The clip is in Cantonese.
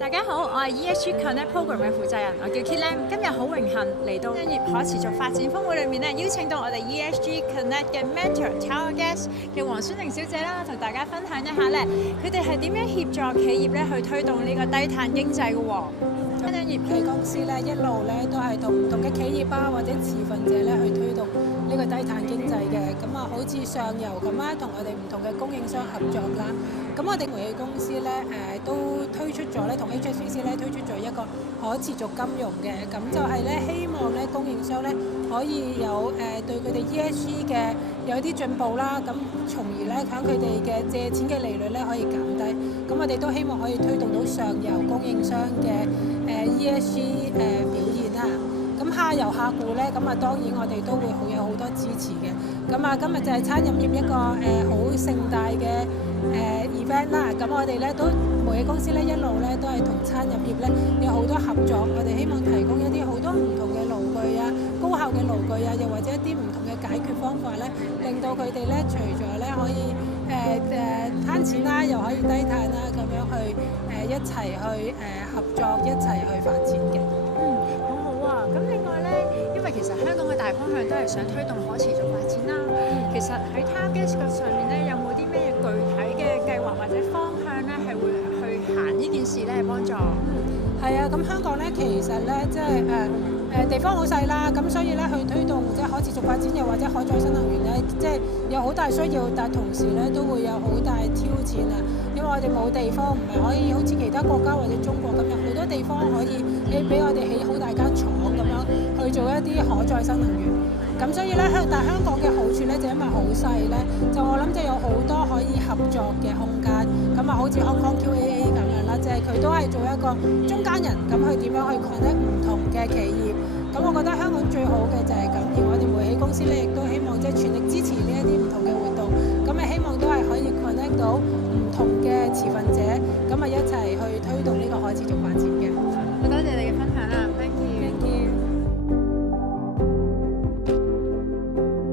大家好，我係 ESG Connect Program 嘅負責人，我叫 Kitlam。今日好榮幸嚟到商業可持續發展峰會裏面咧，邀請到我哋 ESG Connect 嘅 Mentor Tower Guest 嘅黃宣玲小姐啦，同大家分享一下咧，佢哋係點樣協助企業咧去推動呢個低碳經濟嘅喎。商業嘅公司咧一路咧都係同唔同嘅企業啊或者持份者咧去推動呢個低碳經濟嘅，咁啊好似上游咁啊，同我哋唔同嘅供應商合作啦。咁我哋煤氣公司咧都推出咗咧，同 HSBC 咧推出咗一個可持續金融嘅，咁就係咧希望咧供應商咧可以有對佢哋 ESG 嘅有啲進步啦，咁從而咧喺佢哋嘅借錢嘅利率咧可以減低。咁我哋都希望可以推動到上游供應商嘅ESG 表現啦。咁下游客戶咧，咁啊當然我哋都會有好多支持嘅。咁啊今日就係餐飲業一個好盛大嘅event 啦。咁我哋咧都煤氣公司咧一路咧都係同餐飲業咧有好多合作。我哋希望提供一啲好多唔同嘅爐具啊、高效嘅爐具啊，又或者一啲唔同嘅解決方法咧，令到佢哋咧除咗咧可以慳錢啦，又可以低碳啦，咁樣去一齊去合作，一齊去發展嘅。好好啊！咁另外咧，因為其實香港嘅大方向都係想推動可持續發展啦。其實喺 Tower Guest 上面咧，有冇啲咩具體嘅計劃或者方向咧，係會去行呢件事咧，幫助？係啊，咁香港咧其實咧即係地方好細啦，咁所以咧去推動即係可持續發展，又或者可再生能源咧，即係有好大需要，但同時咧都會有好大挑戰啊！因為我哋冇地方，唔係可以好似其他國家或者中國咁樣，好多地方可以俾我哋起好大間廠咁樣去做一啲可再生能源。咁所以咧但香港嘅好處咧就因為好細咧，就我諗就有好多可以合作嘅空間。咁啊，好似 Hong Kong QAA 咁樣啦，即係佢都係做一個中間人，咁去點樣去 connect 唔同嘅企業。咁我覺得香港最好嘅就係咁，而我哋煤氣公司咧亦都希望即係全力支持